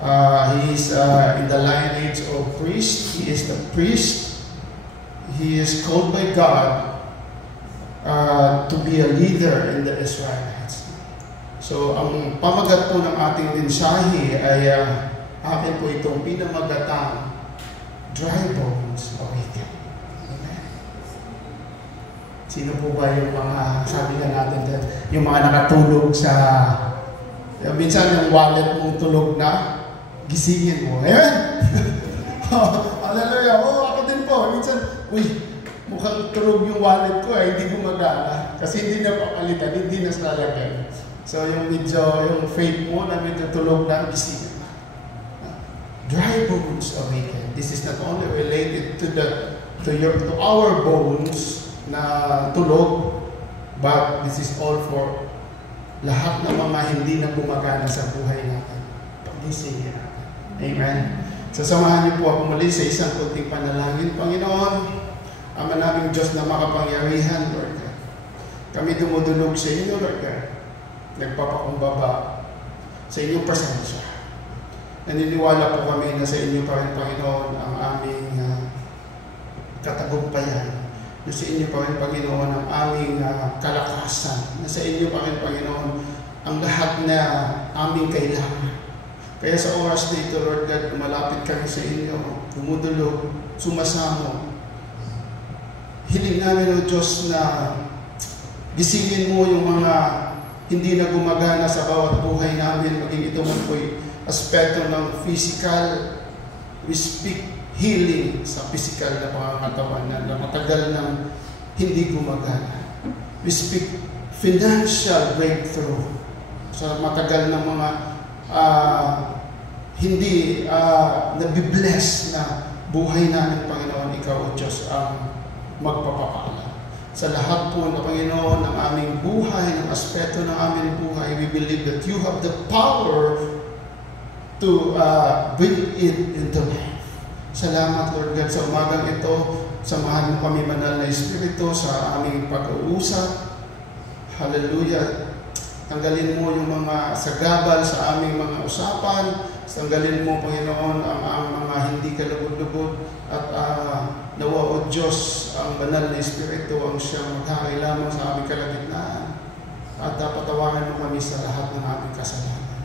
He is in the lineage of priest. He is the priest. He is called by God to be a leader in the Israelites. So, ang pamagat po ng ating mensahe ay akin po itong pinamagatang dry bones awaken. Amen. Sino po ba yung mga, sabi nga natin, yung mga nakatulog sa, minsan yung wallet mong tulog na, gisingin mo. Amen? Hallelujah. Ako din po. Minsan, mukhang tulog yung wallet ko, hindi gumagana. Kasi hindi na papalitan, hindi na salagyan. So, yung faith mo na medyo tulog na, gisingin na. Dry bones awaken. This is not only related to our bones na tulog, but this is all for lahat ng mga hindi na gumagana sa buhay natin. Pagisingin natin. Amen. So, samahan niyo po ako muli sa isang kunting panalangin. Panginoon, Ama naming Diyos na makapangyarihan, Lord God. Kami dumudulog sa inyo, Lord God. Nagpapakumbaba sa inyong presensya. Naniniwala po kami na sa inyo pa rin, Panginoon, ang aming katagumpayan. Na sa inyo pa rin, Panginoon, ang aming kalakasan. Na sa inyo pa rin, Panginoon, ang lahat na aming kailangan. Kaya sa oras na ito, Lord God, lumalapit kami sa inyo, dumudulog, sumasamo. Hiling namin, O Diyos, na gisingin mo yung mga hindi na gumagana sa bawat buhay namin, maging ito man po'y aspeto ng physical. We speak healing sa physical na pangangatawan na matagal nang hindi gumagana. We speak financial breakthrough sa matagal ng mga hindi nabibless na buhay namin, Panginoon. Ikaw, O Diyos, ang magpapapala. Sa lahat po na, Panginoon, ng aming buhay, ng aspeto ng aming buhay, we believe that you have the power to bring it into life. Salamat, Lord God, sa umagang ito. Samahan mo kami, Banal na Espiritu, sa aming pag-uusap. Hallelujah. Tanggalin mo yung mga sagabal sa aming mga usapan. Tanggalin mo, Panginoon, ang mga hindi kalugod-lugod. At nawa, O Diyos, ang Banal na Espiritu ang siyang maghari lamang sa aming kalagitnaan. At patawaran mo kami sa lahat ng aming kasalanan.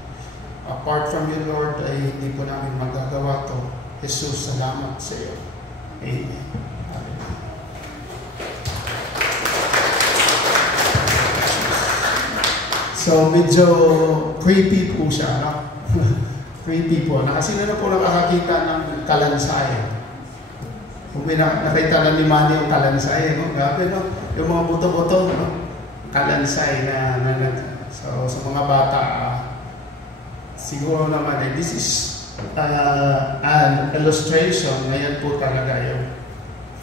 Apart from you, Lord, ay hindi po namin magagawa to. Jesus, salamat sa iyo. Amen. Amen. So, medyo creepy po siya, no? Creepy po. Kasi na po nakakakita ng kalansay. Kung may nakita na ni Manny yung kalansay, no? Grabe, no? Yung mga buto-buto, no? Kalansay na so, sa mga bata, siguro naman, this is an illustration na yan po talaga yung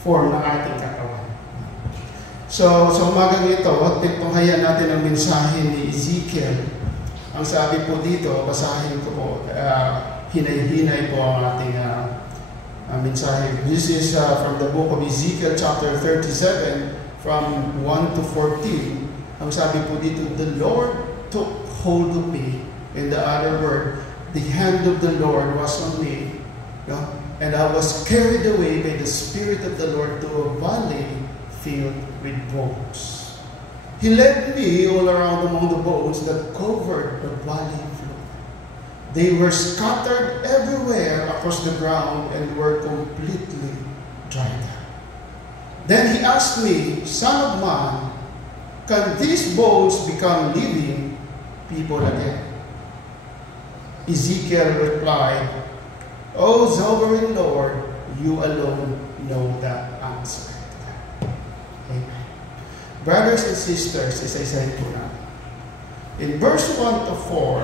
form ng ating katawan. So, sa umagang ito, tunghayan natin ang mensahe ni Ezekiel. Ang sabi po dito, basahin ko po, hinay-hinay po ang ating mensahe. This is from the book of Ezekiel, chapter 37, from 1 to 14. Ang sabi po dito, the Lord took hold of me. In the other word, the hand of the Lord was on me, and I was carried away by the Spirit of the Lord to a valley filled with bones. He led me all around among the bones that covered the valley floor. They were scattered everywhere across the ground and were completely dried up. Then he asked me, Son of man, can these bones become living people again? Ezekiel replied, O sovereign Lord, you alone know the answer. Amen. Brothers and sisters, as I said po na, in verse 1 to 4,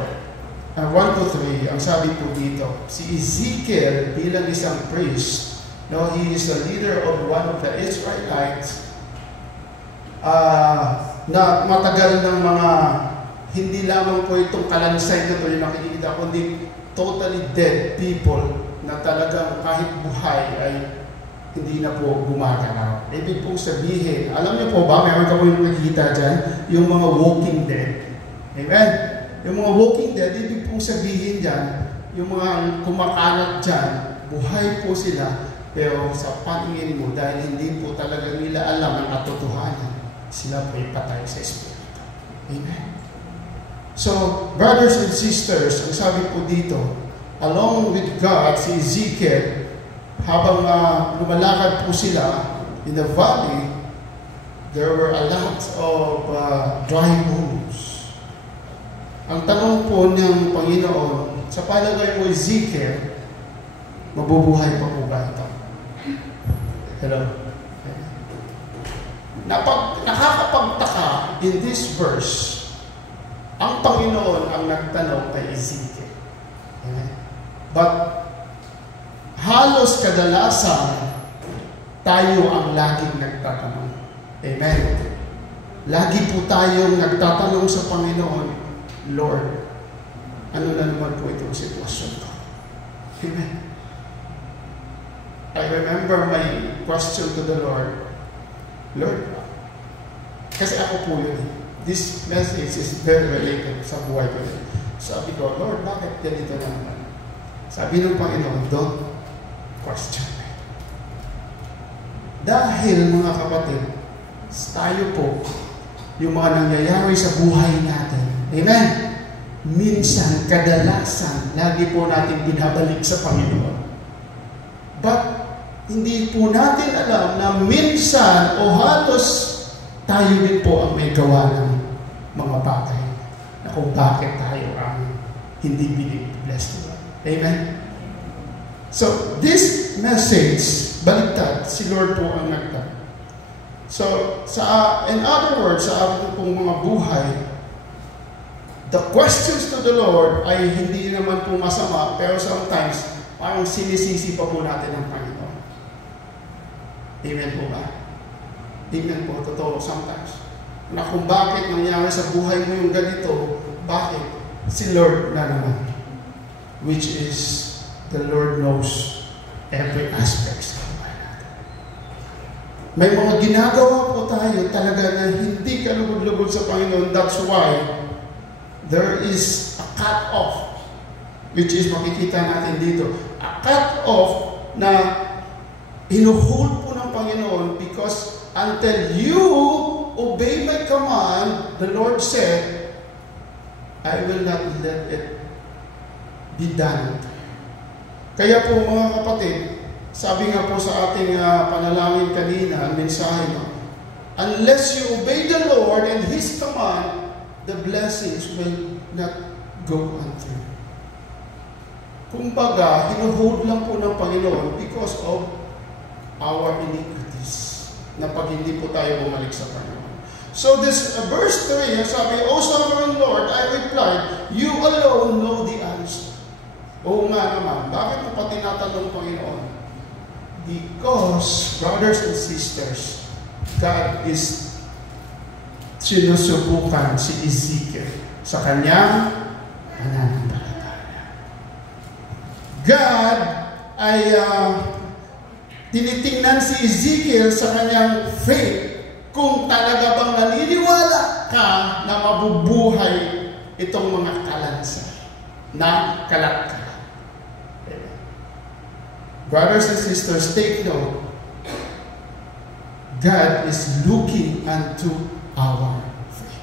1 to 3, ang sabi po dito, si Ezekiel bilang isang priest, he is the leader of one of the Israelites, na matagal ng mga hindi lamang po itong kalansay na ito yung nakikita, kundi totally dead people na talagang kahit buhay ay hindi na po gumagalaw. Ibig pong sabihin, alam niyo po ba, meron ka po yung nakikita dyan, yung mga walking dead. Amen? Yung mga walking dead, ibig pong sabihin dyan, yung mga kumakalat dyan, buhay po sila, pero sa paningin mo, dahil hindi po talaga nila alam ang katotohanan, sila po patay sa Espiritu. Amen. So, brothers and sisters, ang sabi po dito, along with God, si Ezekiel, habang lumalakad po sila in the valley, there were a lot of dry bones. Ang tanong po ng Panginoon, sa palagay mo, Ezekiel, mabubuhay pa po ba ito? Hello? Nakakapagtaka in this verse, ang Panginoon ang nagtanong kay Ezekiel. Amen? But, halos kadalasan, tayo ang laging nagtatanong. Amen? Lagi po tayong nagtatanong sa Panginoon, Lord, ano na naman po itong sitwasyon ko? Amen? I remember my question to the Lord, Lord, kasi ako po yun, this message is very related sa buhay ko. Sabi ko, Lord, bakit ganito naman? Sabi ng Panginoon, don't question me. Dahil, mga kapatid, tayo po, yung mga nangyayari sa buhay natin. Amen? Minsan, kadalasan, lagi po natin binabalik sa Panginoon. But, hindi po natin alam na minsan o halos tayo din po ang may gawa ng mga bagay na kung bakit tayo ang hindi blessed. Amen? So, this message, baliktad, si Lord po ang nagtanong. So, in other words, sa ating pong mga buhay, the questions to the Lord ay hindi naman po masama, pero sometimes, parang sinisisi pa po natin ang Panginoon. Amen po ba? Amen po, totoo sometimes. Na kung bakit nangyari sa buhay mo yung ganito, bakit? Si Lord na naman. Which is, the Lord knows every aspect sa buhay natin. May mga ginagawa po tayo talaga na hindi kalugod-lugod sa Panginoon. That's why there is a cut-off, which is makikita natin dito. A cut-off na hinuhold po ng Panginoon because until you obey my command, the Lord said, I will not let it be done. Kaya po mga kapatid, sabi nga po sa ating panalangin kanina, ang mensahe mo, unless you obey the Lord and His command, the blessings will not go unthrough. Kumbaga, hinuhold lang po ng Panginoon because of our iniquities, na pag hindi po tayo bumalik sa Panginoon. So this verse 3, sabi, O Sovereign Lord, I replied, you alone know the answer. Oo nga naman, bakit mo pa tinatanong Panginoon? Because, brothers and sisters, God is sinusubukan si Ezekiel sa kanyang pananampalataya. God ay tinitingnan si Ezekiel sa kanyang faith kung talaga bang naniniwala ka na mabubuhay itong mga kalansa na kalat-kalat. Brothers and sisters, take note. God is looking unto our faith.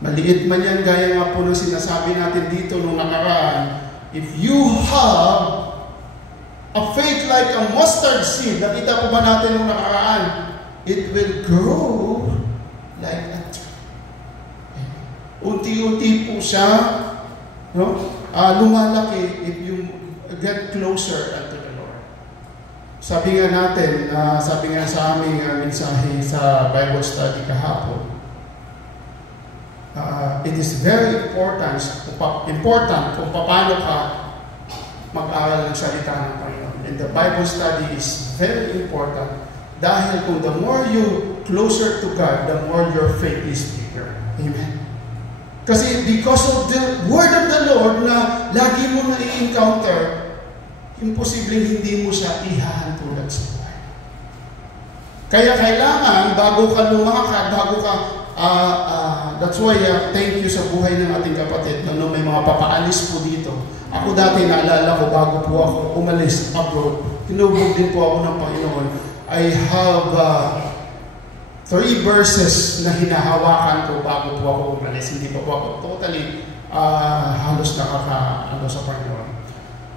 Maliit man yan, gaya nga po nung sinasabi natin dito nung nakaraan, if you have a faith like a mustard seed, nakita po ba natin nung nakaraan, it will grow like a tree. Unti-unti po siya, lumalaki if you get closer unto the Lord. Sabi nga natin, sabi nga sa aming mensahe sa Bible study kahapon, it is very important kung paano ka mag-aral ng salita ng Panginoon. And the Bible study is very important dahil kung the more you closer to God, the more your faith is bigger. Amen? Kasi because of the word of the Lord na lagi mo na i-encounter, imposibleng hindi mo siya ihahantulad sa buhay. Kaya kailangan, bago ka lumakad, bago ka That's why thank you sa buhay ng ating kapatid na may mga papaalis po dito. Ako dati naalala ko bago po ako umalis abroad, tinubog din po ako ng Panginoon. I have 3 verses na hinahawakan ko bago po ako umalis. Hindi pa po ako totally halos nakakaano sa Panginoon.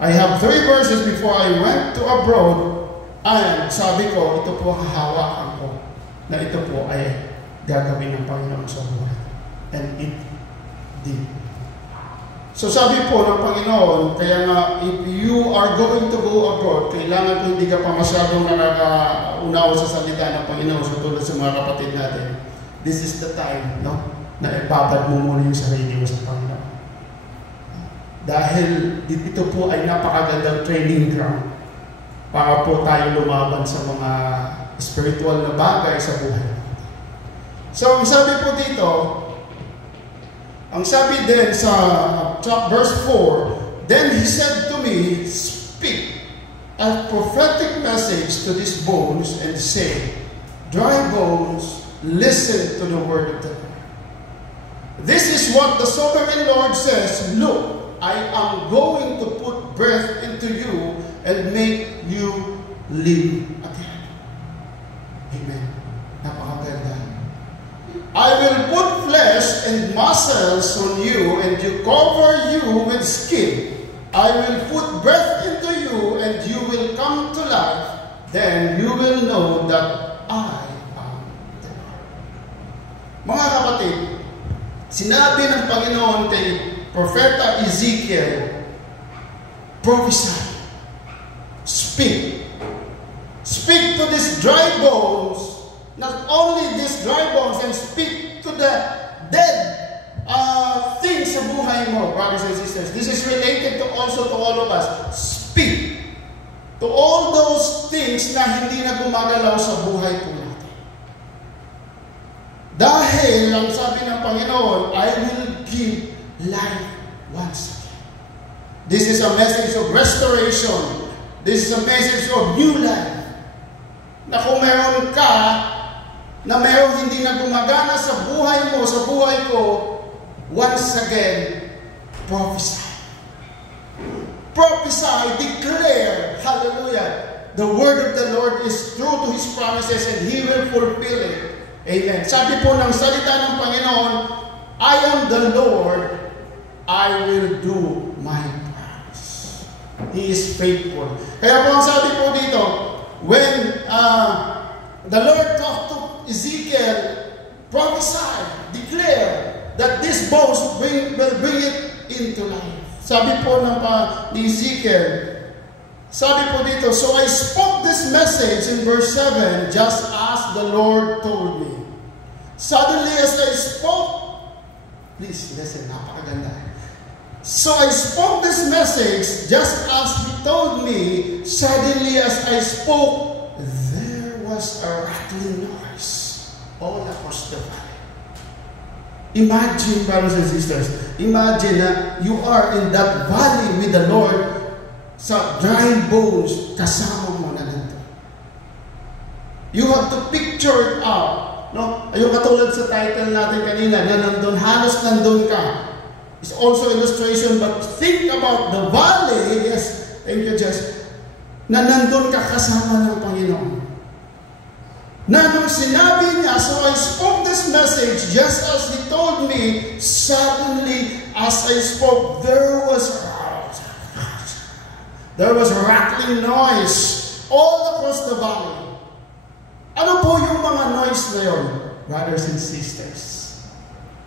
I have 3 verses before I went to abroad, and sabi ko, ito po ang hahawakan ko, na ito po ay gagawin ng Panginoon sa buhay. And it did. So sabi po ng Panginoon, kaya nga, if you are going to go abroad, kailangan kung hindi ka pa masyadong nakakaunawa sa salita ng Panginoon, so tulad sa mga kapatid natin, this is the time, no? Na ipabad mo muna yung sarili mo sa Panginoon. Dahil ito po ay napakagandang training ground para po tayo lumaban sa mga spiritual na bagay sa buhay. So, ang sabi po dito, ang sabi din sa verse 4, then he said to me, speak a prophetic message to these bones and say, dry bones, listen to the word of the Lord. This is what the sovereign Lord says, look, I am going to put breath into you and make you live again. Amen. Napakaganda. I will put flesh and muscles on you, and you cover you with skin. I will put breath into you, and you will come to life. Then you will know that I am the Lord. Mga kapatid, sinabi ng Panginoon kay Propeta Ezekiel, prophesy, speak. Speak to these dry bones. Not only these dry bones, and speak to the dead things sa buhay mo, brothers and sisters. This is related to also to all of us. Speak to all those things na hindi na gumagalaw sa buhay po natin. Dahil, ang sabi ng Panginoon, I will give life once again. This is a message of restoration. This is a message of new life. Na kung meron ka na mayroong hindi na gumagana sa buhay mo, sa buhay ko, once again, prophesy. Prophesy, declare, hallelujah, the word of the Lord is true to His promises and He will fulfill it. Amen. Sabi po ng salita ng Panginoon, I am the Lord, I will do my promise. He is faithful. Kaya po ang sabi po dito, when the Lord talked to Ezekiel, prophesy, declare that this bones will bring it into life. Sabi po ni Ezekiel, sabi po dito, so I spoke this message in verse 7, just as the Lord told me. Suddenly as I spoke, please listen, napakaganda. So I spoke this message just as He told me. Suddenly as I spoke, there was a rattling noise all across the valley. Imagine, brothers and sisters, imagine na you are in that valley with the Lord, sa dry bones, kasama mo na nandun. You have to picture it out. No? Yung katulad sa title natin kanina, na nandun, halos nandun ka. It's also illustration, but think about the valley, yes, thank you, Jess, na nandun ka kasama ng Panginoon. Na nung sinabi niya, so I spoke this message just as He told me, suddenly as I spoke, there was a rattling noise all across the valley. Ano po yung mga noise na yun, brothers and sisters?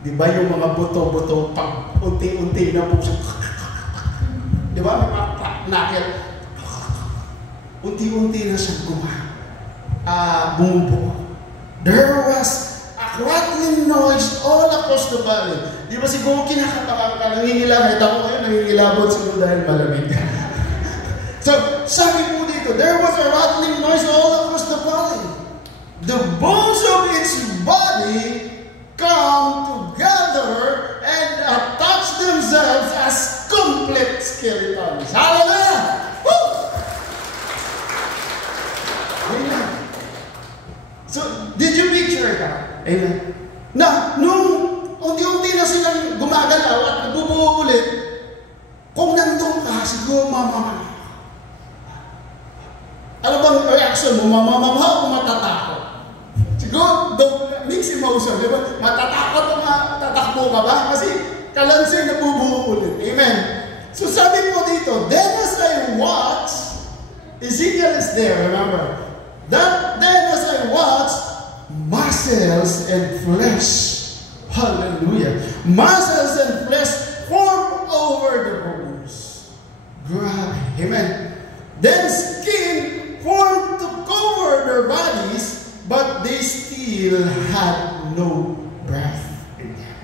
Di ba yung mga buto-buto, pag unti-unti na po siya, di ba? May mga nakit. Unti-unti na siyang bumubuo. There was a rattling noise all across the valley. Di ba siguro kinakatakan ka, nangingilabot ako ngayon, nangingilabot siguro dahil malamig. So, sabi po dito, there was a rattling noise all across the valley. The bones of its body come together and attach themselves as complete skeletons. Hallelujah! Woo! Amen. So, did you picture that? Amen. Na nung unti-unti na silang gumagalaw at nabubuo ulit, kung nandun ka, siguro ano bang reaction mo? Mamamamha o matatakot? Siguro, mix emotion, di ba? Matatakot o tatakbo ka ba? Kasi kalansay nabubuo ulit. Amen. So sabi po dito, then as I watch, Ezekiel is there, remember? Then as I watch, muscles and flesh, hallelujah, muscles and flesh form over the bones. Grabe. Amen. Then skin formed to cover their bodies, but they still had no breath in them.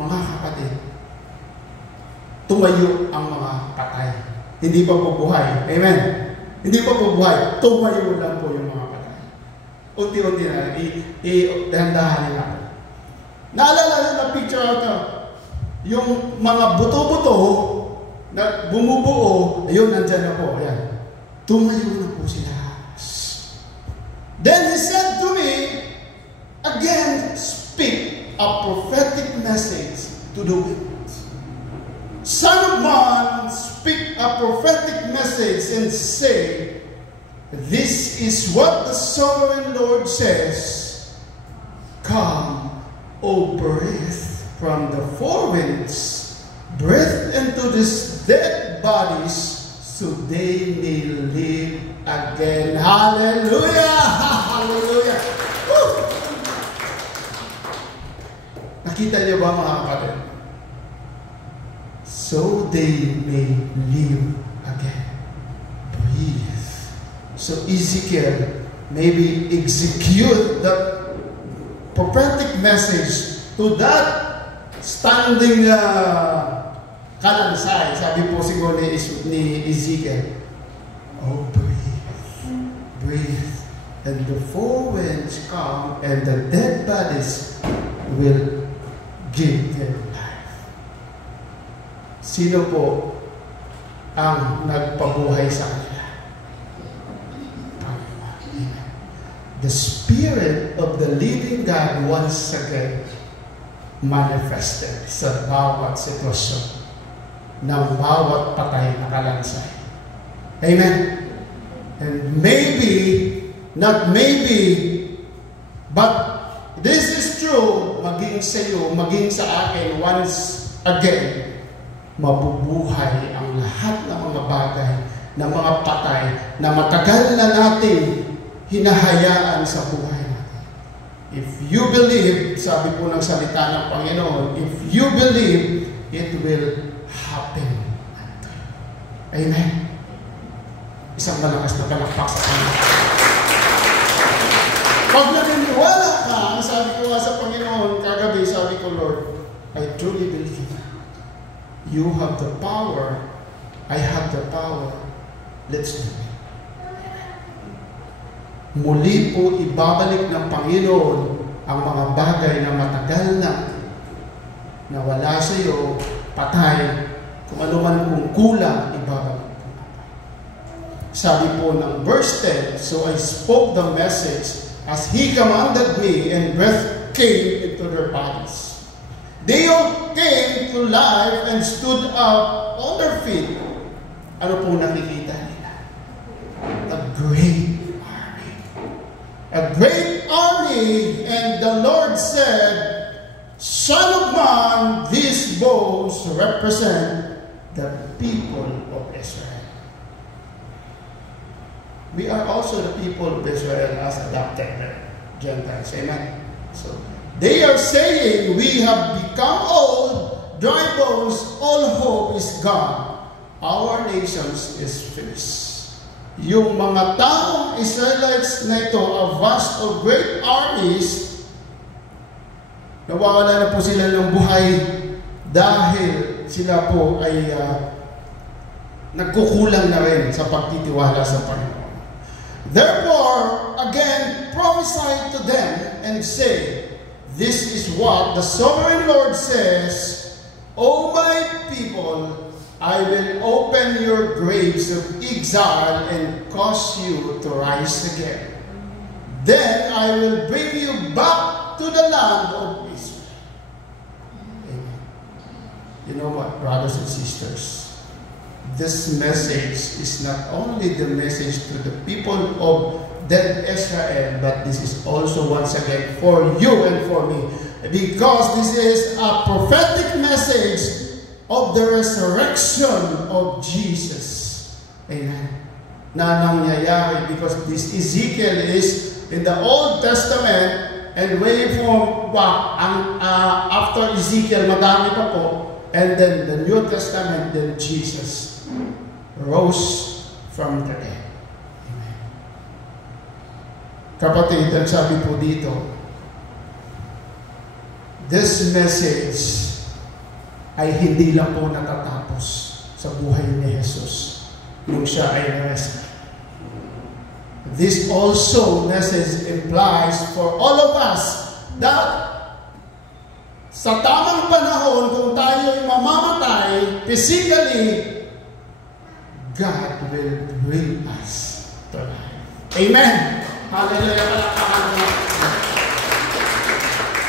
Mga kapatid, tumayo ang mga patay. Hindi pa bubuhay. Amen. Hindi pa bubuhay. Tumayo lang po yung mga patay. Unti-unti na. Dahan-dahan nila. Naalala na picture ito. Yung mga buto-buto na bumubuo, ayun, nandyan na po. Ayan. Tumayo na po sila. Then he said to me, again, speak a prophetic message to the wind. Son of man, speak a prophetic message and say, this is what the sovereign Lord says, come, O breath from the four winds, breathe into these dead bodies, so they may live again. Hallelujah! Hallelujah! Woo! Nakita niyo ba mga kapatid? So they may live again. Breathe. So Ezekiel maybe execute that prophetic message to that standing kalansay. Sabi po siguro ni Ezekiel, oh, breathe, and the four winds come, and the dead bodies will give their life. Sino po ang nagpabuhay sa kanila? The Spirit of the living God once again manifested sa bawat sitwasyon ng bawat patay na kalansay. Amen? And maybe, not maybe, but this is true, maging sa iyo, maging sa akin, once again, mabubuhay ang lahat ng mga bagay, ng mga patay, na matagal na natin hinahayaan sa buhay natin. If you believe, sabi po ng salita ng Panginoon, if you believe, it will happen unto you. Amen. Isang malakas na palakpak sa Panginoon. Pag naniniwala ka, sabi ko nga sa Panginoon, kagabi, sabi ko, Lord, I truly believe. You have the power. I have the power. Let's do it. Muli po ibabalik ng Panginoon ang mga bagay na matagal na nawala sa iyo, patay, kung ano man kung kulang, ibabalik po. Sabi po ng verse 10, so I spoke the message as He commanded me, and breath came into their bodies. They all came to life and stood up on their feet. Ano po nakikita nila? A great army. A great army, and the Lord said, Son of man, these bones represent the people of Israel. We are also the people of Israel as adopted Gentiles. Amen. So they are saying, we have become old, dry bones, all hope is gone. Our nations is finished. Yung mga taong Israelites na ito, a vast of great armies, nawawala na po sila ng buhay dahil sila po ay nagkukulang na rin sa pagtitiwala sa Panginoon. Therefore, again, prophesy to them and say, this is what the sovereign Lord says, O my people, I will open your graves of exile and cause you to rise again. Then I will bring you back back to the land of Israel. Amen. You know what, brothers and sisters? This message is not only the message to the people of dead Israel, but this is also once again for you and for me. Because this is a prophetic message of the resurrection of Jesus. Amen. Na nangyayari, because this Ezekiel is in the Old Testament, and way from after Ezekiel, madami pa po, and then the New Testament, then Jesus rose from the dead. Amen. Kapatid, ang sabi po dito, this message ay hindi lang po natatapos sa buhay ni Jesus nung siya ay na-resurrect. This also message implies for all of us that sa tamang panahon, kung tayo ay mamamatay physically, God will bring us to life. Amen! Hallelujah!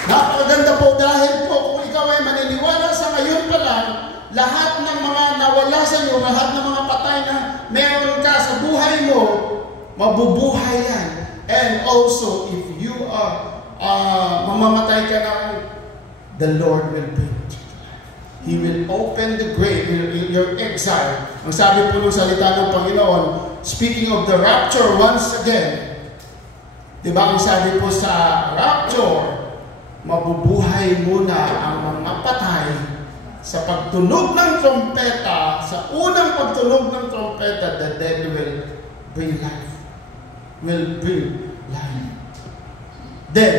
Napakaganda po dahil po kung ikaw ay maniniwala sa ngayon pa lang, lahat ng mga nawala sa iyo, lahat ng mga patay na meron ka sa buhay mo, mabubuhay yan. And also, if you are mamamatay ka na, the Lord will bring you to life. He will open the grave, your exile. Ang sabi po ng salita ng Panginoon, speaking of the rapture once again, diba ang sabi po sa rapture, mabubuhay muna ang mga patay sa pagtunog ng trompeta, sa unang pagtunog ng trompeta, the dead will bring life. Will bring life. Then,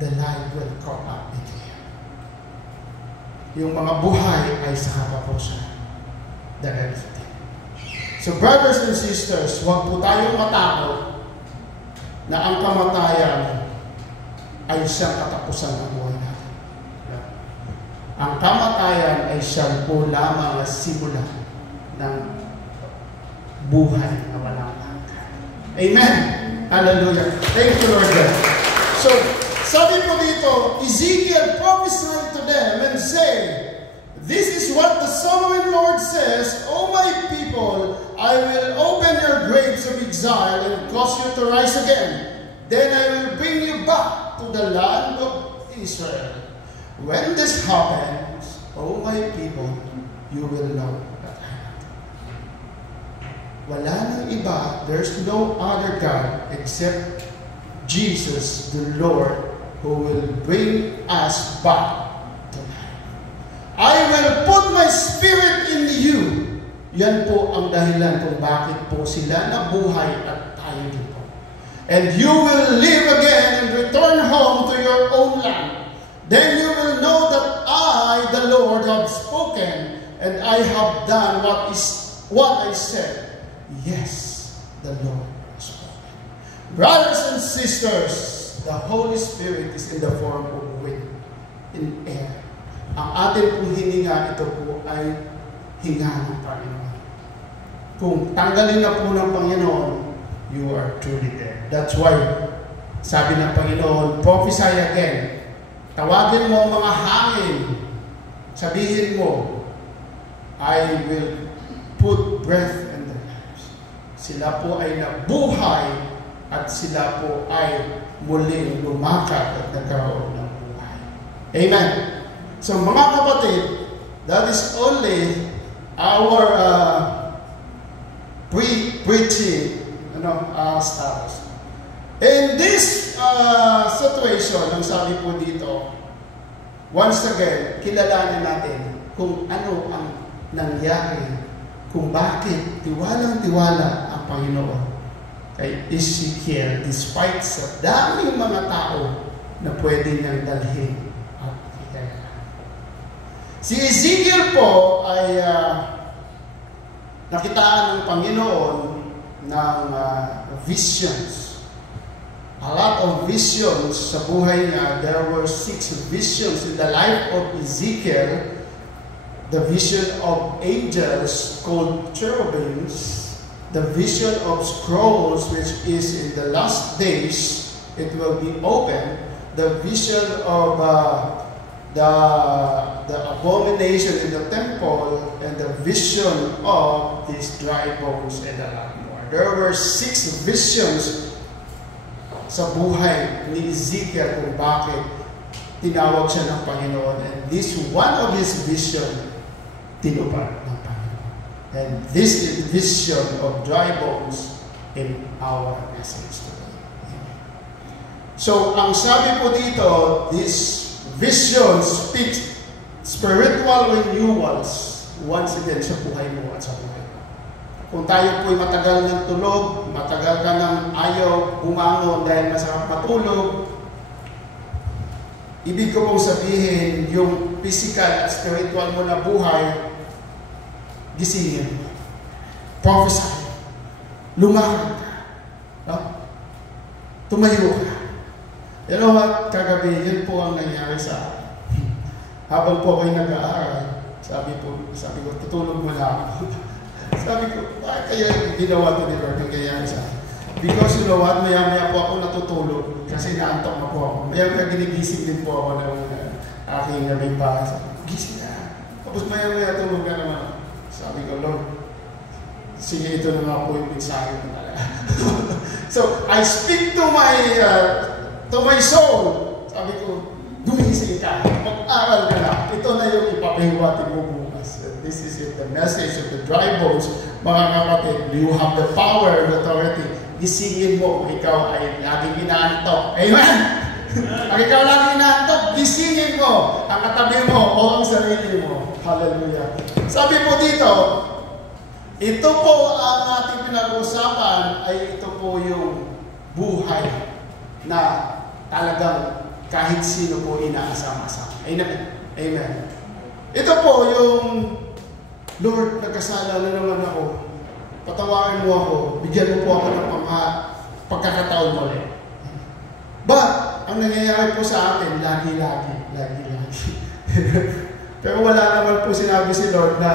the life will come up again. Yung mga buhay ay saka po siya darating. So, brothers and sisters, huwag po tayong matakot na ang kamatayan ay siyang katapusan ng buhay natin. Ang kamatayan ay siyang po lamang na simula ng buhay na walang hanggan. Amen! Hallelujah! Thank you, Lord God. So, sabi po dito, Ezekiel prophesied to them and said, "This is what the sovereign Lord says, O my people, I will open your graves of exile and cause you to rise again. Then I will bring you back to the land of Israel. When this happens, O my people, you will know that I am God." Wala nang iba, there's no other God except Jesus, the Lord, who will bring us back to life. I will put my spirit in you. Yan po ang dahilan kung bakit po sila nabuhay at tayo din po. And you will live again and return home to your own land. Then you will know that I, the Lord, have spoken, and I have done what I said. Yes, the Lord has spoken. Brothers and sisters, the Holy Spirit is in the form of wind, in air. Ang ating pong hininga, ito po ay hinga ng Panginoon. Kung tanggalin na po ng Panginoon, you are truly dead. That's why, sabi ng Panginoon, prophesy again. Tawagin mo mga hangin. Sabihin mo, I will put breath in their lives. Sila po ay nabuhay at sila po ay muling lumakad at nagkaroon ng buhay. Amen. So mga kapatid, that is only our preaching status. In this situation, ang sabi po dito, once again, kilalanin natin kung ano ang nangyari, kung bakit tiwalang-tiwala ang Panginoon kay Ezekiel despite sa daming mga tao na pwede niyang dalhin at hikayahan. Si Ezekiel po ay nakitaan ng Panginoon ng visions. A lot of visions sa buhay niya. There were 6 visions in the life of Ezekiel. The vision of angels called cherubims. The vision of scrolls, which is in the last days, it will be open. the vision of the abomination in the temple and the vision of these dry bones and a lot more. There were 6 visions sa buhay ni Ezekiel kung bakit tinawag siya ng Panginoon. And this one of his vision, tinupad ng Panginoon. And this is the vision of dry bones in our message today. So, ang sabi po dito, this vision speaks spiritual renewals once again sa buhay mo at sa buhay mo. Kung tayo po'y matagal ng tulog, matagal ka ng ayaw bumangon dahil masarap matulog, ibig ko pong sabihin, yung physical at spiritual mo na buhay, gisingin mo. Prophesy. Lumakad ka. No? Tumayo ka. You know what? Kagabi, yun po ang nangyari sa akin. Habang po ako'y nag-aaral, sabi ko, tutulog mo na ako. Sabi ko, bakit kaya ginawa ito ni Lord ang nangyayari sa akin? Because you know what? Maya-maya po ako natutulog kasi naantok na po ako. Maya-maya ginigising din po ako ng aking nabing bahay. Gising na. Tapos maya-maya tulog ka naman. Sabi ko, Lord, sige, ito na nga po yung mensahe ko talaga. So, I speak to my soul. Sabi ko, gumising ka. Mag-aral ka na. Ito na yung ipapahiwatin mo bukas. This is it, the message of the dry bones. Mga kapatid, you have the power and authority. Gisingin mo kung ikaw ay laging inaantok. Amen! Kung ikaw laging inaantok, gisingin mo ang katabi mo o ang sarili mo. Hallelujah. Sabi po dito, ito po ang ating pinag-uusapan ay ito po yung buhay na talagang kahit sino po inaasama-asama. Amen. Amen. Ito po yung Lord, nagkasala na naman ako. Patawarin mo ako. Bigyan mo po ako ng pagkakataon mo ulit. But, ang nangyayari po sa atin, lagi-lagi. Pero wala naman po sinabi si Lord na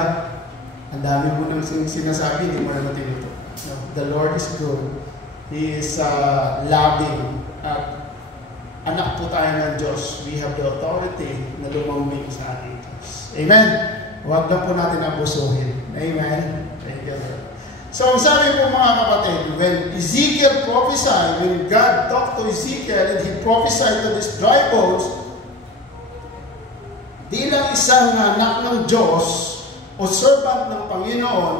ang dami mo nang sinasabi, hindi mo naman tinuto. No, the Lord is good. He is loving. At anak po tayo ng Diyos. We have the authority na lumambing sa ating Diyos. Amen? Huwag na po natin abusuhin. Amen? Thank you, Lord. So, sabi po mga kapatid, when Ezekiel prophesied, when God talked to Ezekiel and he prophesied to these dry bones, di lang isang anak ng Diyos o servant ng Panginoon,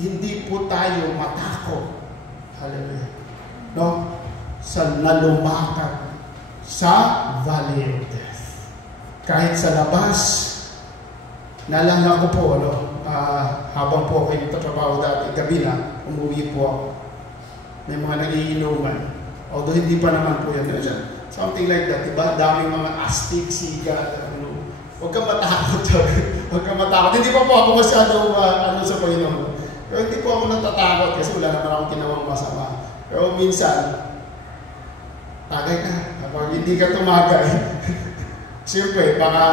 hindi po tayo matakot. Hallelujah. No? Sa nalumakad sa Valley of Death. Kahit sa labas, naalala ko po, habang po ako nagtatrabaho dati, gabi na, umuwi po ako. May mga nagiinuman. Although hindi pa naman po yan. Something like that, diba? Daming mga astig, siga, huwag kang matakot. Huwag kang matakot. Hindi pa po ako masyadong sa Panginoon. Pero hindi po ako natatakot kasi wala naman akong ginawang masama. Pero minsan, tagay ka. Kapag hindi ka tumagay, siyempre, baka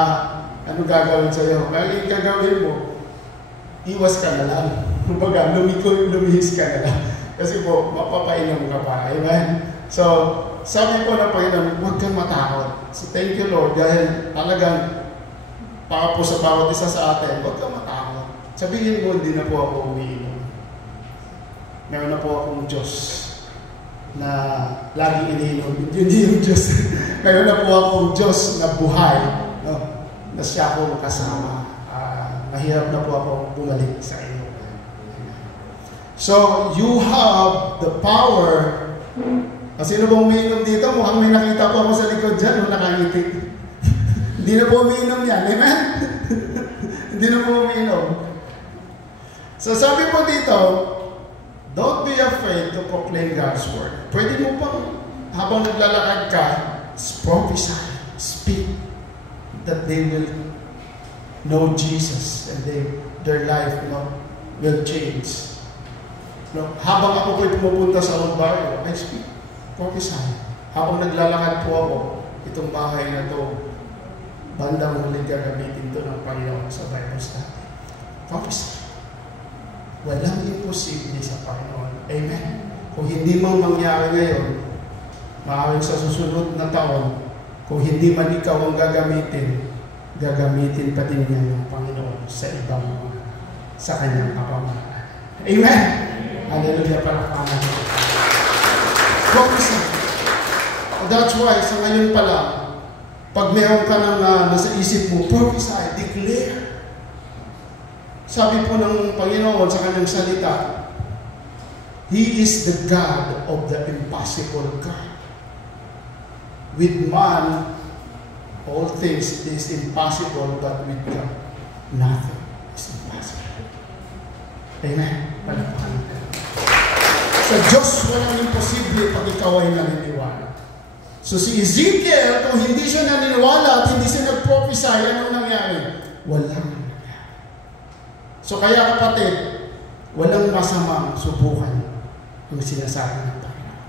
ano gagawin sa'yo? Kaya yung gagawin mo, iwas ka na lang. Kumbaga, lumihis ka na lang. Kasi po, mapapainom ka pa. Amen? So, sabi po na Panginoon, huwag kang matakot. So, thank you Lord, dahil talagang para po sa bawat isa sa atin, huwag kang matakot. Sabihin mo, hindi na po ako umiinom. Meron na po akong Diyos na lagi iniinom. Hindi yung Diyos. Meron na po akong Diyos na buhay, no? Na siya akong kasama. Mahirap na po ako bumalik sa inyo. So, you have the power. Sino ba umiinom dito? Mukhang may nakita po ako sa likod dyan nung nakangiti. Hindi na po umiinom yan. Amen? Hindi na po umiinom. So, sabi po dito, don't be afraid to proclaim God's word. Pwede mo pang, habang naglalakad ka, prophesy, speak, that they will know Jesus and their life will change. Habang ako po'y pumupunta sa old barrio, I speak, prophesy. Habang naglalakad po ako, itong bahay na to, bandang huling gagamitin to ng Panginoon sa Bible study. Prophesy. Walang imposible sa Panginoon. Amen. Kung hindi mang mangyari ngayon, maaaring sa susunod na taon, kung hindi man ikaw ang gagamitin pa din niya ng Panginoon sa ibang sa kanyang kapamahalan. Amen! Hallelujah, palakpakan. Prophesy. That's why, sa ngayon pa lang, pag meron ka ng nasa isip mo, prophesy, declare. Sabi po ng Panginoon sa kanyang salita, He is the God of the impossible God. With man, all things is impossible, but with God, nothing is impossible. Amen? Palakpakan ka. Sa Diyos, walang imposible pag ikaw ay naniniwala. So si Ezekiel, kung hindi siya naniniwala at hindi siya nag-prophesy, anong nangyari? Walang nangyari. So kaya kapatid, walang masamang subukan ang sinasabi ng Panginoon.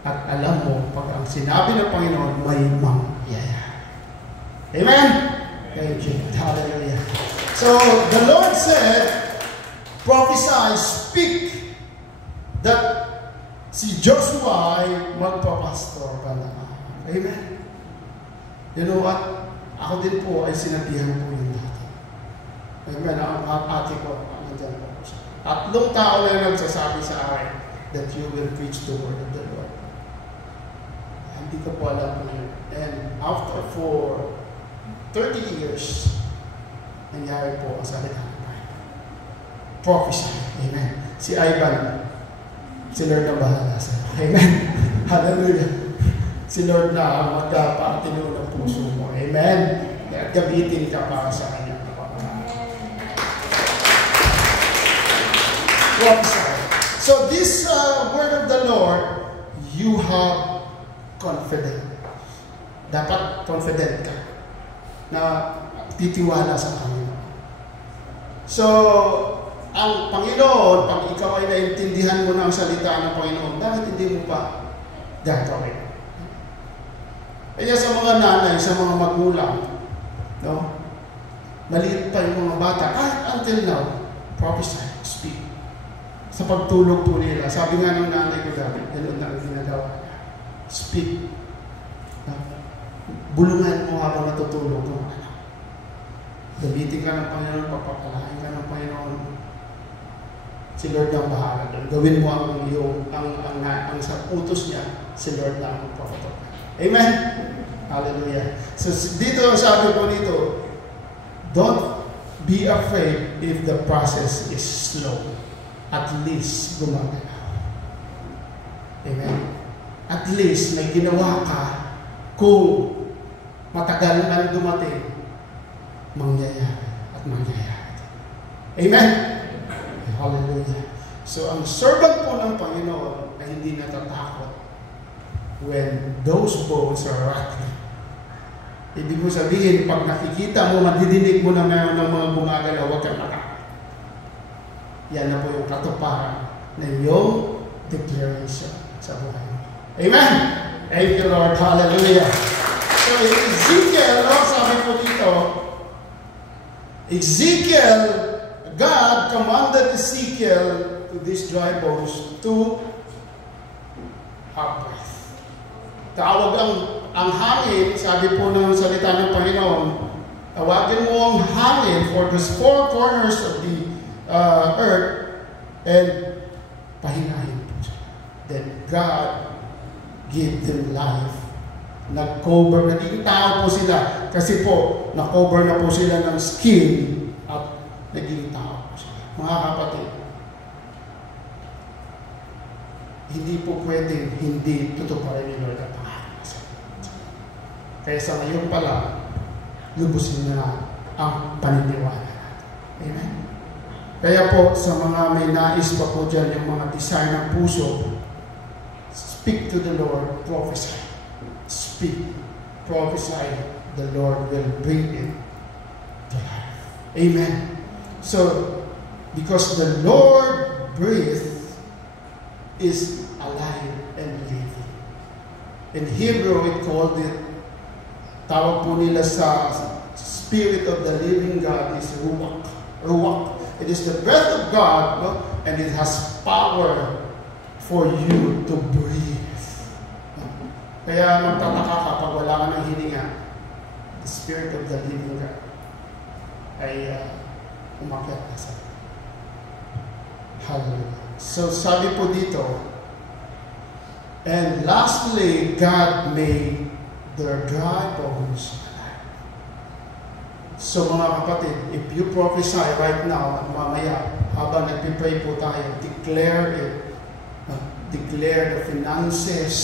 At alam mo, pag ang sinabi ng Panginoon, may mangyayari. Amen? Thank you. Hallelujah. So the Lord said, prophesy, speak, that si Joshua ay magpapastor ka na. Amen? You know what? Ako din po ay sinabihan po yung dati. Amen? Ang ate ko, nandiyan po siya. Tatlong tao na nagsasabi sa akin that you will preach the word of the Lord. Hindi ko po alam po yun. And after for 30 years, nangyari po ang salita ng Panginoon. Prophesy. Amen. Si Ivan, si Lord na bahala sa iyo. Amen. Hallelujah. Si Lord na ang magpapatino ng puso mo. Amen. At gamitin ka para sa kanya. Prophesy. So this word of the Lord, you have confidence. Dapat confident ka na titiwala sa Panginoon. So, ang Panginoon, pag ikaw ay naintindihan mo ng salita ng Panginoon, bakit hindi mo pa gagawin? Kaya sa mga nanay, sa mga magulang, no? Maliit pa yung mga bata, kahit until now, prophesy, speak. Sa pagtulog po nila, sabi nga ng nanay ko dati, ganoon na ang ginagawa niya. Speak. No? Bulungan mo habang natutulog ng anak. Gamitin ka ng Panginoon, papapalain ka ng Panginoon. Si Lord ang bahala doon. Gawin mo ang iyong, ang sa utos niya, si Lord na ang prophet. Amen? Hallelujah. So dito, sabi ko dito, don't be afraid if the process is slow. At least, gumagalaw. Amen? At least, may ginawa ka kung matagal na dumating, mangyayari at mangyayari. Amen? Hallelujah. So, ang servant po ng Panginoon ay hindi natatakot when those bones are rattling. Ibig mo sabihin, pag nakikita mo, madidinig mo na mayroon ng mga gumagalaw, huwag kang matakot. Yan na po yung katuparan ng iyong declaration sa buhay mo. Amen? Thank you, Lord. Hallelujah. So, Ezekiel, sabi po dito, Ezekiel, God commanded Ezekiel to these dry bones to have breath. Tawag ang hangin, sabi po ng salita ng Panginoon, tawagin mo ang hangin for the four corners of the earth and pahingahin po siya. Then God gave them life. Nag-cover, naging tao po sila kasi po, na-cover na po sila ng skin at naging tao po sila. Mga kapatid, hindi po pwedeng hindi tutuparin ni Lord ang pangalan. Kaya sa ngayon pala, lubusin na ang paniniwala natin. Amen? Kaya po, sa mga may nais pa po dyan, yung mga desire ng puso, speak to the Lord, prophesy. Speak, prophesy, the Lord will bring it to life. Amen. So, because the Lord breath is alive and living. In Hebrew, it called it, tawag po nila sa Spirit of the living God is Ruach. Ruach. It is the breath of God, no? And it has power for you to breathe. Kaya magtataka ka pag wala ka ng hininga, the Spirit of the living God ay umakyat na sa hallelujah. So sabi po dito, and lastly, God made their dry bones alive. So mga kapatid, if you prophesy right now at mamaya, habang nagpipray po tayo, declare it. Declare the finances.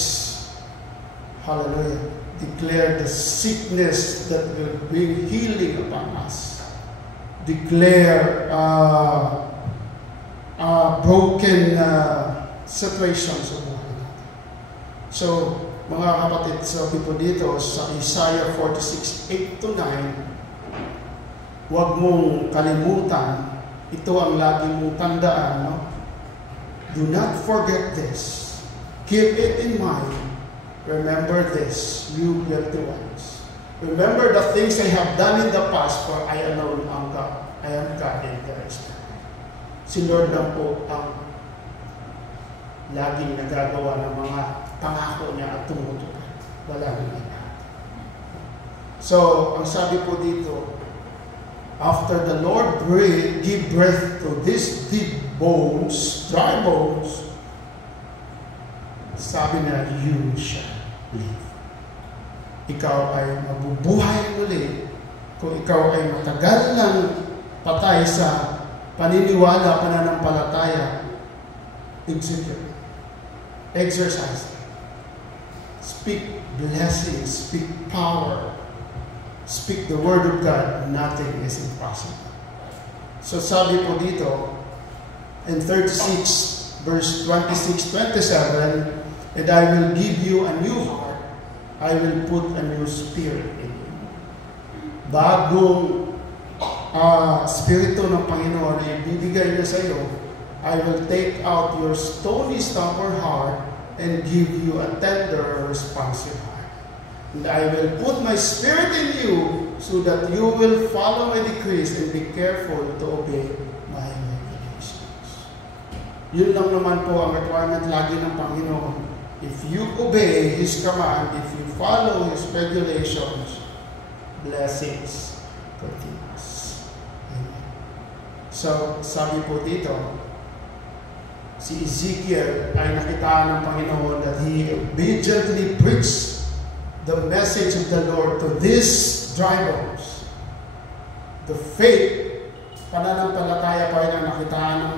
Hallelujah. Declare the sickness that will bring healing upon us. Declare broken situations of life. So, mga kapatid, sabi po dito sa Isaiah 46, 8-9, huwag mong kalimutan, ito ang lagi mong tandaan, no? Do not forget this. Keep it in mind. Remember this, you guilty ones. Remember the things I have done in the past, for I alone am God. I am God and there is none. Si Lord lang po ang laging nagagawa ng mga pangako niya at tumutupad. Wala nang iba. So, ang sabi po dito, after the Lord give breath to these deep bones, dry bones, sabi na, you shall live. Ikaw ay mabubuhay muli kung ikaw ay matagal ng patay sa paniniwala, pananampalataya. Execute. Exercise. Speak blessings, speak power. Speak the word of God, nothing is impossible. So sabi po dito, in 36, verse 26-27, and I will give you a new heart, I will put a new spirit in you. Bagong spirito ng Panginoon ay bibigay niya sa iyo. I will take out your stony, stubborn heart and give you a tender, responsive heart. And I will put my spirit in you so that you will follow my decrees and be careful to obey my regulations. Yun lang naman po ang requirement lagi ng Panginoon. If you obey His command, if you follow His regulations, blessings continues. Amen. So, sabi po dito, si Ezekiel ay nakitaan ng Panginoon that he obediently preached the message of the Lord to these dry bones. The faith, pananampalataya pa rin ang nakitaan ng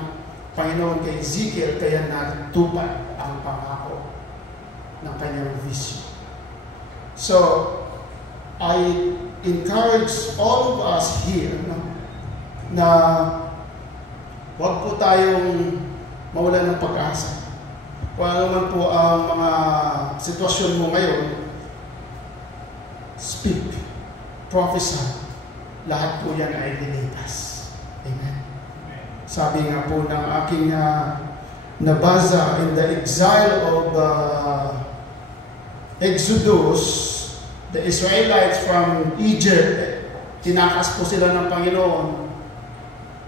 Panginoon kay Ezekiel, kaya natupad ang pangako ng kanyang vision. So, I encourage all of us here na huwag po tayong mawala ng pag-asa. Kung ano man po ang mga sitwasyon mo ngayon, speak, prophesy, lahat po yan ay lilipas. Amen. Sabi nga po ng aking nabasa in the exile of Exodus, the Israelites from Egypt, tinakas po sila ng Panginoon.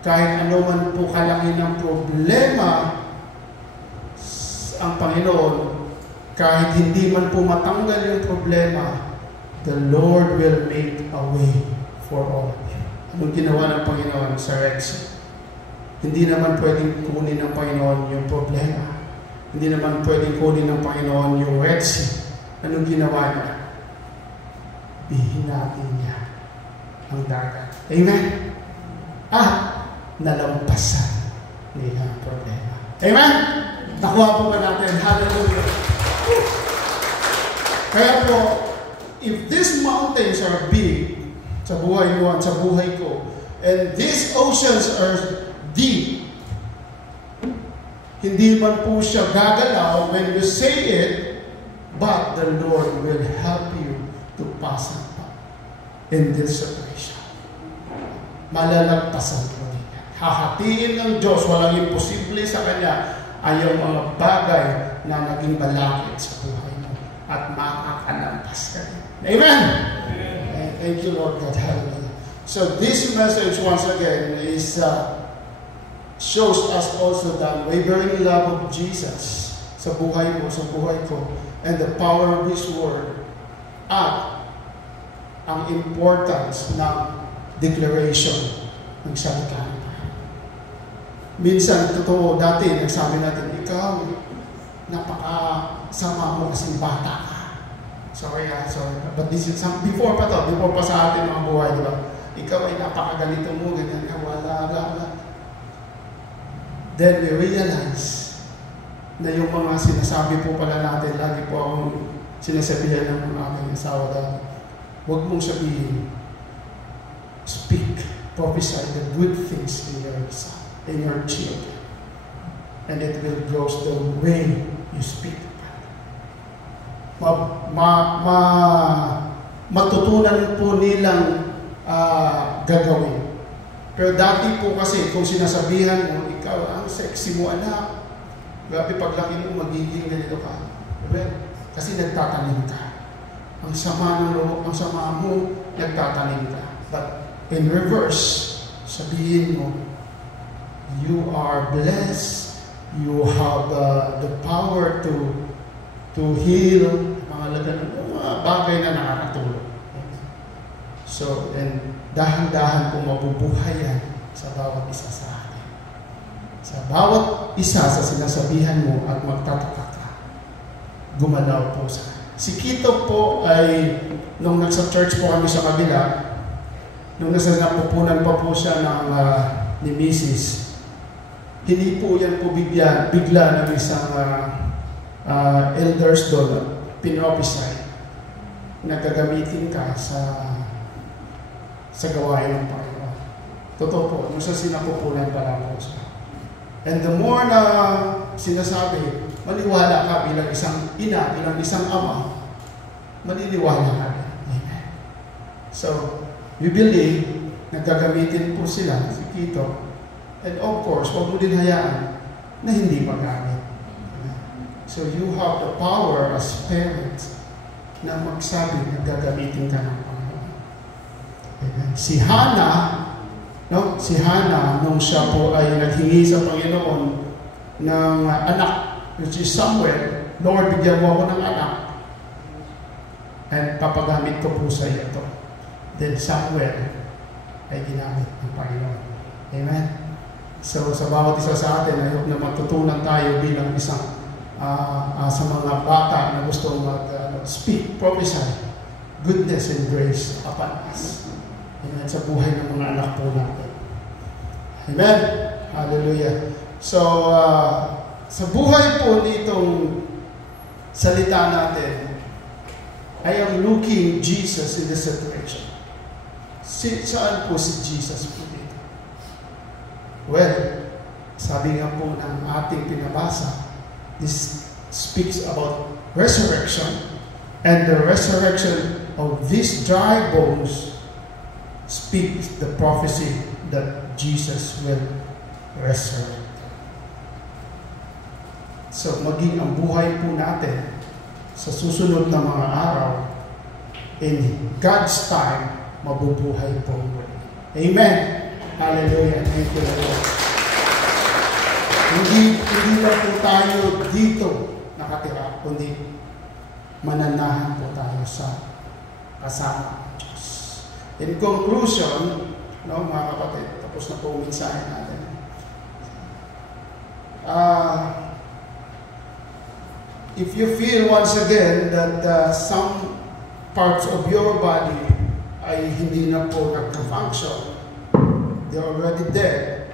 Kahit ano man po kalaki ng problema ang Panginoon, kahit hindi man po matanggal yung problema, the Lord will make a way for all of you. Anong ginawa ng Panginoon sa Red Sea? Hindi naman pwedeng kunin ng Panginoon yung problema. Hindi naman pwedeng kunin ng Panginoon yung Red Sea. Anong ginawa niya? Bihinatin niya ang dagat. Amen? Nalampasan nila ang problema. Amen? Nakuha po ba natin? Hallelujah. Kaya po, if these mountains are big sa buhay mo at sa buhay ko, and these oceans are deep, hindi man po siya gagalaw when you say it, but the Lord will help you to pass it in this situation. Malalagpasan mo rin. Hahatiin ng Diyos, walang imposible sa Kanya, ay yung mga bagay na naging balakid sa buhay mo at makakalampas ka rin. Amen? Amen. Thank you, Lord God. Hallelujah. So this message, once again, is shows us also the unwavering love of Jesus sa buhay mo, sa buhay ko. and the power of His Word at ang importance ng declaration ng salita ng Panginoon. Minsan, totoo, dati, nagsabi natin, ikaw, napakasama mo kasing bata ka. Sorry. But this is before pa sa atin mga buhay, di ba? Ikaw ay napakaganito mo, ganyan ka, wala. Then we realize na yung mga sinasabi po pala natin, lagi po akong sinasabihan ng mga aking asawa dati, huwag mong sabihin, speak, prophesy the good things in your children. And it will grow the way you speak. Matutunan po nilang gagawin. Pero dati po kasi, kung sinasabihan mo, ikaw, ang sexy mo, anak, grabe paglaki mo, magiging ganito ka. Kasi nagtatanim ka. Ang sama ng loob, ang sama mo, nagtatanim ka. But in reverse, sabihin mo, you are blessed, you have the power to heal, mga bagay na nakakatulong. So, and dahan-dahan po mabubuhay yan sa bawat isa sa atin. Sa bawat isa sa sinasabihan mo at magtataka ka, gumalaw po sa akin. Si Kito po ay, nung nasa church po kami sa kabila, nung nasa napupunan pa po siya ni Mrs., hindi po yan po bigla ng isang elders doon, pinopisay, na gagamitin ka sa gawain ng Panginoon. Totoo po, nung sa sinapupunan pa lang po siya. And the more na sinasabi, maniwala ka bilang isang ina, bilang isang ama, maniniwala ka. Amen. So, we believe na gagamitin po sila, si Kito. And of course, huwag mo din hayaan na hindi magamit. So you have the power as parents na magsabi na gagamitin ka ng Panginoon. Amen. Si Hannah, nung siya po ay naghingi sa Panginoon ng anak, which is Samuel, Lord, bigyan mo ako ng anak. And papagamit ko po sa iyo ito. Then Samuel ay ginamit ng Panginoon. Amen. So sa bawat isa sa atin, I hope na matutunan tayo bilang isang sa mga bata na gusto mag-speak, prophesy, goodness and grace upon us. Amen. Sa buhay ng mga anak po natin. Amen. Hallelujah. So, sa buhay po nitong salita natin, I am looking Jesus in the situation. Saan po si Jesus po dito? Well, sabi nga po ng ating pinabasa, this speaks about resurrection, and the resurrection of these dry bones speaks the prophecy that Jesus will resurrect. So, maging ang buhay po natin sa susunod na mga araw, in God's time, mabubuhay po muli. Amen. Hallelujah. Thank you, Lord. Hindi lang po tayo dito nakatira, kundi mananahan po tayo sa kasama ng Diyos. In conclusion, mga kapatid, tapos na po ang mensahe natin. If you feel once again that some parts of your body ay hindi na po nagka-function, they're already dead,